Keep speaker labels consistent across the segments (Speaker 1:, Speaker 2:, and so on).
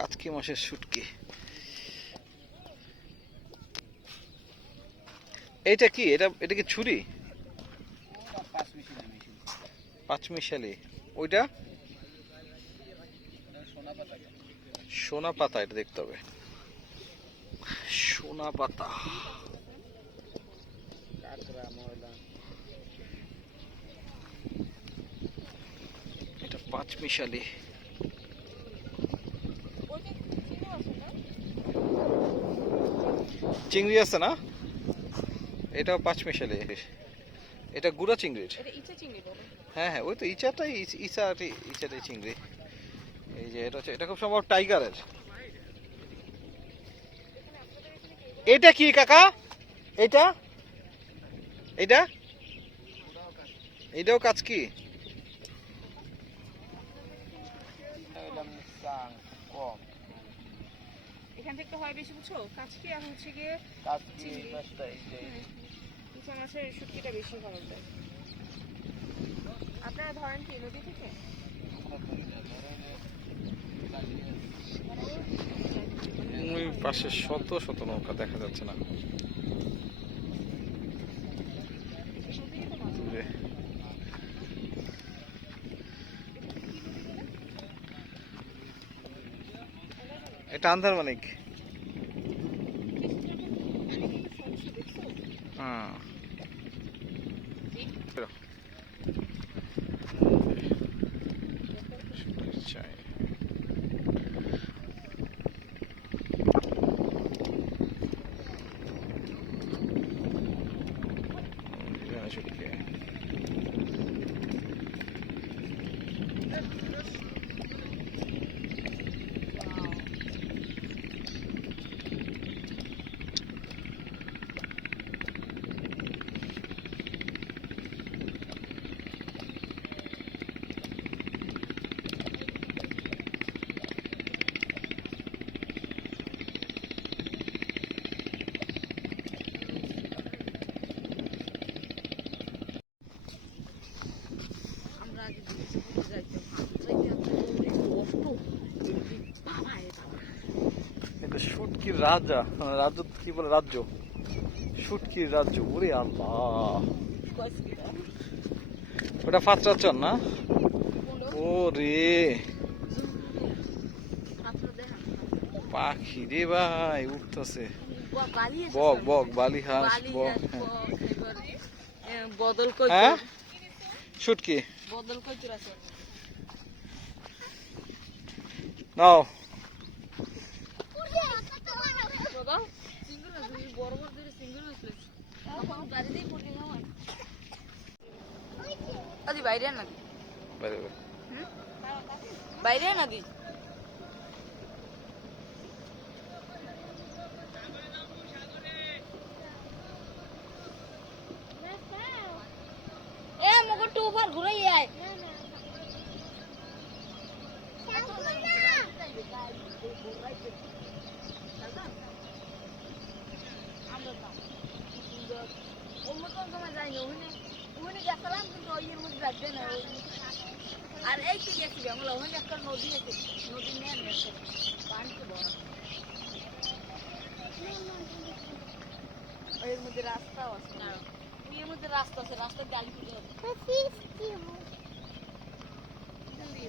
Speaker 1: কাতকি মাছের শুটকি। এইটা কি? এটা এটা কি ছুরি? পাঁচ মিশালি। ওইটা? সোনা পাতা, এটা দেখতে হবে। সোনা পাতা। এটা পাঁচ মিশালি চিংড়ি আছে না? এটাও পাঁচ মিশালি। এটা গুড়া চিংড়ির।
Speaker 2: এটা ইচ্ছে চিংড়ি বলে।
Speaker 1: হ্যাঁ হ্যাঁ ওই তো ইচাটাই ইচ- ইচাটাই ইচাটাই চিংড়ি। এই যে এটা হচ্ছে এটা খুব সম্ভব টাইগারের। এটা কি কাকা? এটা? এটা? এটাও কাজ কি?
Speaker 2: এখান থেকে তো হয় বেশি বুঝছ? কাচকি আর হচ্ছে গিয়ে ইচ্ছা মাছের শুটকিটা বেশি ভালো যায় আপনারা ধরেন কি নদী থেকে?
Speaker 1: ওই পাশে শত শত নৌকা দেখা যাচ্ছে না। এটা আন্দারমানিক। হ্যাঁ। শুটকির রাজা রাজ্য কি বলে রাজ্য। শুটকির রাজ্য ওরে আল্লাহ। ওটা ফাঁচরা চন না? ও রে পাখি রে ভাই উঠতেছে। বক বক বালি হাঁস বক হ্যাঁ।
Speaker 2: বদল কই
Speaker 1: হ্যাঁ শুটকি?
Speaker 2: বদল কই আছে
Speaker 1: নাও
Speaker 2: বাবা সিঙ্গেল আছে এই বড় বড় ধরে সিঙ্গেল আছে গাড়িতেই পড়ে আমার আদি বাইরে না দি
Speaker 1: বাইরে বাইরে।
Speaker 2: বাইরে না দি এ মগর টু উপর ঘুরাই আয় ওর মতন সময় যায়নি ওখানে ওখানে গেছিলাম কিন্তু ওই এর মধ্যে লাগবে না ওই আর এই তো গেছি একটা নদী আছে নদী গেছে পানিতে বড় এর মধ্যে রাস্তাও আছে না এর মধ্যে রাস্তা আছে রাস্তার গাড়ি তুলে হবে দিয়ে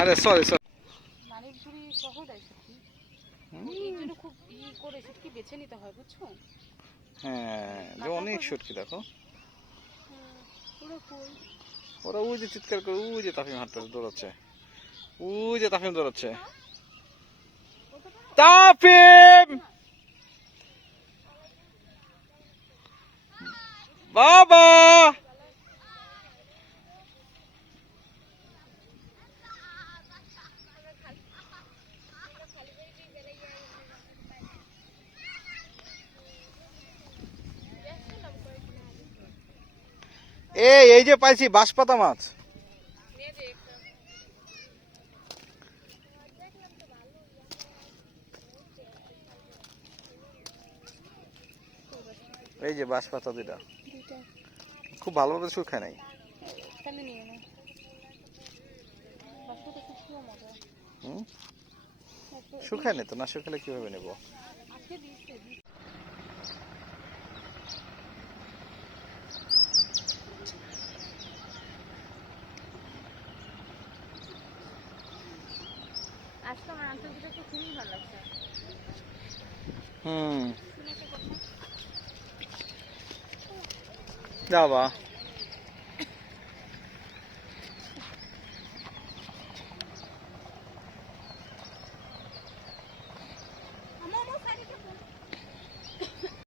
Speaker 1: আরে সরি সরি
Speaker 2: মানিক ঝুড়ি সহজ আছে এই জন্য খুব ই করে কি বেছে নিতে হয় বুঝছ?
Speaker 1: হ্যাঁ যে অনেক শুটকি দেখো। ওরা ওই যে চিৎকার করে ওই যে তাফিম হাঁটতে দৌড়াচ্ছে। ওই যে তাফিম দৌড়াচ্ছে। তাফিম! বাবা! এই এই যে পাইছি বাঁশপাতা মাছ। এই যে বাঁশপাতা দুটা খুব ভালোভাবে নাই?
Speaker 3: না। সুন্দর মজা।
Speaker 1: হুম? শুকায় নাই তো? না শুকালে কীভাবে নেব?
Speaker 3: আজকে
Speaker 1: dava.